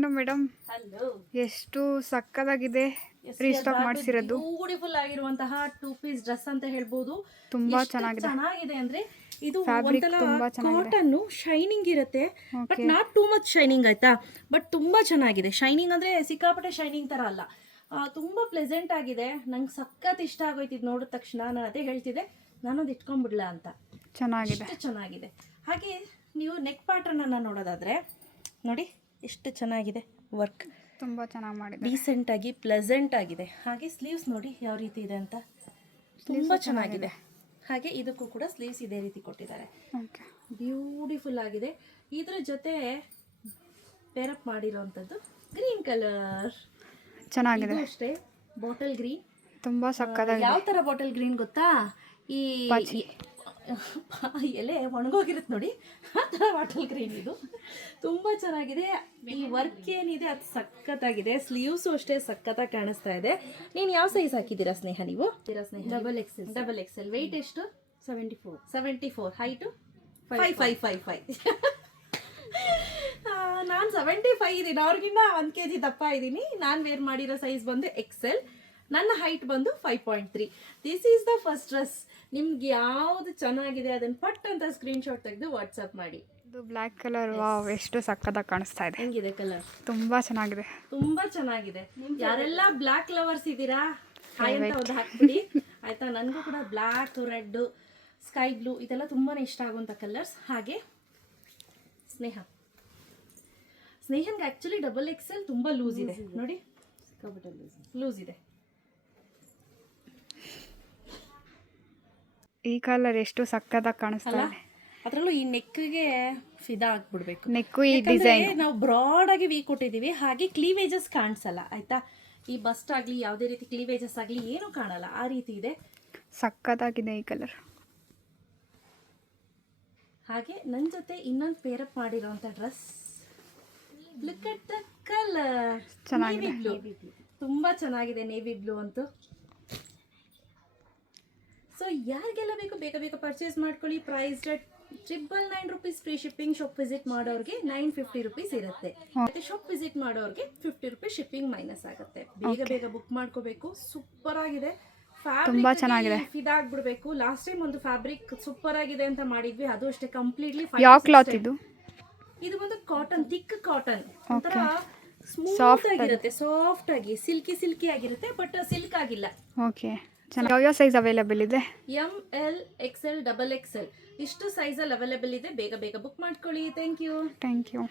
ಭಾನು madam, hello, ಎಷ್ಟು ಸಕ್ಕದಾಗಿದೆ restock ಮಾಡಿಸಿರೋದು. Beautiful ಆಗಿರುವಂತಹ 2 piece dress ಅಂತ ಹೇಳ್ಬೋದು. ತುಂಬಾ ಚೆನ್ನಾಗಿದೆ ಅಂದ್ರೆ ಇದು ಫ್ಯಾಬ್ರಿಕ್, ಒಂಥರ ತುಂಬಾ ಚೆನ್ನಾಗಿದೆ. ಕಾಟನ್ ಶೈನಿಂಗ್ ಇರುತ್ತೆ, but not too much shining ಆಯ್ತಾ. ಬಟ್ ತುಂಬಾ ಚೆನ್ನಾಗಿದೆ. ಶೈನಿಂಗ್ ಅಂದ್ರೆ ಸಿಕ್ಕಾಪಟ್ಟೆ ಶೈನಿಂಗ್ ತರ ಅಲ್ಲ, ತುಂಬಾ ಪ್ಲೆಸೆಂಟ್ ಆಗಿದೆ. ನಂಗೆ ಸಖತ್ ಇಷ್ಟ ಆಗೋಯ್ತು ಇದು ನೋಡಿದ ತಕ್ಷಣ. ನಾನು ಅದೇ ಹೇಳ್ತಿದ್ದೆ, ನಾನೊಂದು ಇಟ್ಕೊಂಡ್ಬಿಡ್ಲಾ ಅಂತ. ಚೆನ್ನಾಗಿದೆ, ಚೆನ್ನಾಗಿದೆ. ಹಾಗೆ ನೀವು ನೆಕ್ ಪ್ಯಾಟರ್ನ್ ಅನ್ನ ನೋಡೋದಾದ್ರೆ ನೋಡಿ ಎಷ್ಟು ಚೆನ್ನಾಗಿದೆ. ವರ್ಕ್ ತುಂಬಾ ಚೆನ್ನಾಗಿ ಮಾಡಿದೆ, ಡೀಸೆಂಟ್ ಆಗಿ ಪ್ಲೆಸೆಂಟ್ ಆಗಿದೆ. ಹಾಗೆ ಸ್ಲೀವ್ಸ್ ನೋಡಿ ಯಾವ ರೀತಿ ಇದೆ ಅಂತ, ತುಂಬಾ ಚೆನ್ನಾಗಿದೆ. ಹಾಗೆ ಇದಕ್ಕೂ ಕೂಡ ಸ್ಲೀವ್ಸ್ ಇದೇ ರೀತಿ ಕೊಟ್ಟಿದ್ದಾರೆ. ಬ್ಯೂಟಿಫುಲ್ ಆಗಿದೆ. ಇದ್ರ ಜೊತೆ ಪೇರಪ್ ಮಾಡಿರೋಂಥದ್ದು ಗ್ರೀನ್ ಕಲರ್ ಚೆನ್ನಾಗಿದೆ ಅಷ್ಟೇ. ಬಾಟಲ್ ಗ್ರೀನ್ ತುಂಬಾ ಸಕ್ಕದಾಗಿದೆ. ಯಾವ ತರ ಬಾಟಲ್ ಗ್ರೀನ್ ಗೊತ್ತಾ, ಈ ಎಲೆ ಒಣಗೋಗಿರುತ್ತೆ ನೋಡಿ, ಆ ಥರ ಬಾಟಲ್ ಗ್ರೀನ್ ಇದು. ತುಂಬ ಚೆನ್ನಾಗಿದೆ. ಈ ವರ್ಕ್ ಏನಿದೆ ಅದು ಸಖತ್ತಾಗಿದೆ. ಸ್ಲೀವ್ಸು ಅಷ್ಟೇ ಸಖತ್ತಾಗಿ ಕಾಣಿಸ್ತಾ ಇದೆ. ನೀನು ಯಾವ ಸೈಜ್ ಹಾಕಿದ್ದೀರಾ ಸ್ನೇಹ? ನೀವು ಡಬಲ್ ಎಕ್ಸೆಲ್. ವೆಯ್ಟ್ ಎಷ್ಟು? 74. ಹೈಟು 5. ನಾನು 75 ಇದ್ದೀನಿ, ಅವ್ರಿಗಿನ್ನ 1 kg ದಪ್ಪ ಇದ್ದೀನಿ. ನಾನು ವೇರ್ ಮಾಡಿರೋ ಸೈಜ್ ಬಂದು ಎಕ್ಸೆಲ್. ನನ್ನ ಹೈಟ್ ಬಂದು 5.3. This is the first dress. ನಿಮ್ಗೆ ಯಾವ್ದು ಚೆನ್ನಾಗಿದೆ ಅದನ್ನ ಪಟ್ ಅಂತ ಸ್ಕ್ರೀನ್ಶಾಟ್ ತೆಗೆದು ವಾಟ್ಸಪ್ ಮಾಡಿ. ಇದು ಬ್ಲ್ಯಾಕ್ ಕಲರ್, ವಾವ್ ಎಷ್ಟು ಸಕ್ಕತ್ತಾಗಿ ಕಾಣಿಸ್ತಾ ಇದೆ. ಹೆಂಗಿದೆ ಕಲರ್? ತುಂಬಾ ಚೆನ್ನಾಗಿದೆ, ತುಂಬಾ ಚೆನ್ನಾಗಿದೆ. ಯಾರೆಲ್ಲ ಬ್ಲ್ಯಾಕ್ ಲವರ್ಸ್ ಇದ್ದೀರಾ ಹಾಯ್ ಅಂತ ಒಂದು ಹಾಕ್ಬಿಡಿ ಆಯ್ತಾ. ನನಗೂ ಕೂಡ ಬ್ಲ್ಯಾಕ್, ರೆಡ್, ಸ್ಕೈ ಬ್ಲೂ ಇದೆಲ್ಲ ತುಂಬಾನೇ ಇಷ್ಟ ಆಗುವಂಥ ಕಲರ್ಸ್. ಹಾಗೆ ಸ್ನೇಹನ್ಗೆ ಆ್ಯಕ್ಚುಲಿ ಡಬಲ್ ಎಕ್ಸೆಲ್ ತುಂಬ ಲೂಸ್ ಇದೆ ನೋಡಿ, ಲೂಸ್ ಇದೆ. ಈ ಕಲರ್ ಎಷ್ಟು ಸಕ್ಕತ್ತಾಗಿ ಕಾಣಿಸ್ತಾ ಇದೆ. ಅದರಲ್ಲೂ ಈ ನೆಕ್ಗೆ ಫಿದಾ ಆಗ್ಬಿಡ್ಬೇಕು. ನೆಕ್ಕು ಈ ಡಿಸೈನ್ ನಾವು ಬ್ರಾಡ್ ಆಗಿ ವಿ ಕೊಟ್ಟಿದ್ದೀವಿ, ಹಾಗೆ ಕ್ಲೀವೇಜಸ್ ಕಾಣಿಸಲ್ಲ ಆಯ್ತಾ. ಈ ಬಸ್ಟ್ ಆಗಲಿ ಯಾವುದೇ ರೀತಿ ಕ್ಲೀವೇಜಸ್ ಆಗಲಿ ಏನು ಕಾಣಲ್ಲ, ಆ ರೀತಿ ಇದೆ. ಸಕ್ಕತ್ತಾಗಿದೆ ಈ ಕಲರ್. ಹಾಗೆ ನನ್ನ ಜೊತೆ ಇನ್ನೊಂದು ಪೇರಪ್ ಮಾಡಿರೋಂಥ dress, look at the colour, ಚೆನ್ನಾಗಿದೆ, ತುಂಬ ಚೆನ್ನಾಗಿದೆ ನೇವಿ ಬ್ಲೂ ಅಂತೂ. ಸೊ ಯಾರಿಗೆಲ್ಲ ಬೇಕು ಬೇಗ ಪರ್ಚೇಸ್ ಮಾಡ್ಕೊಳ್ಳಿ. Price rate 999 rupees. Free shipping. Shop visit ಮಾಡೋರಿಗೆ 950 ರೂಪೀಸ್ ಇರುತ್ತೆ. ಮತ್ತೆ ಶಾಪ್ ವಿಸಿಟ್ ಮಾಡೋರಿಗೆ 50 ರೂಪೀಸ್ ಶಿಪ್ಪಿಂಗ್ ಮೈನಸ್ ಆಗುತ್ತೆ. ಬೇಗ ಬುಕ್ ಮಾಡ್ಕೋಬೇಕು. ಸೂಪರ್ ಆಗಿದೆ. ತುಂಬಾ ಚೆನ್ನಾಗಿದೆ. ಇದಾಗ್ಬಿಡ್ಬೇಕು. ಲಾಸ್ಟ್ ಟೈಮ್ ಒಂದು ಫ್ಯಾಬ್ರಿಕ್ ಸೂಪರ್ ಆಗಿದೆ ಅಂತ ಮಾಡಿದ್ವಿ, ಅದು ಅಷ್ಟೇ ಕಂಪ್ಲೀಟ್ಲಿ. ಯಾವ ಕ್ಲಾತ್ ಇದು? ಇದು ಒಂದು ಕಾಟನ್, ಥಿಕ್ ಕಾಟನ್, ಒಂಥರ ಸ್ಮೂತ್ ಆಗಿರುತ್ತೆ, ಸಾಫ್ಟ್ ಆಗಿ ಸಿಲ್ಕಿ ಆಗಿರುತ್ತೆ, ಬಟ್ ಸಿಲ್ಕ್ ಆಗಿಲ್ಲ. ಓಕೆ, ಯಾವ ಸೈಜ್ ಅವೈಲೇಬಲ್ ಇದೆ? ML, XL, XXL ಇಷ್ಟು ಸೈಜಲ್ಲಿ ಅವೈಲೇಬಲ್ ಇದೆ. ಬೇಗ ಬುಕ್ ಮಾಡ್ಕೊಳ್ಳಿ. Thank you.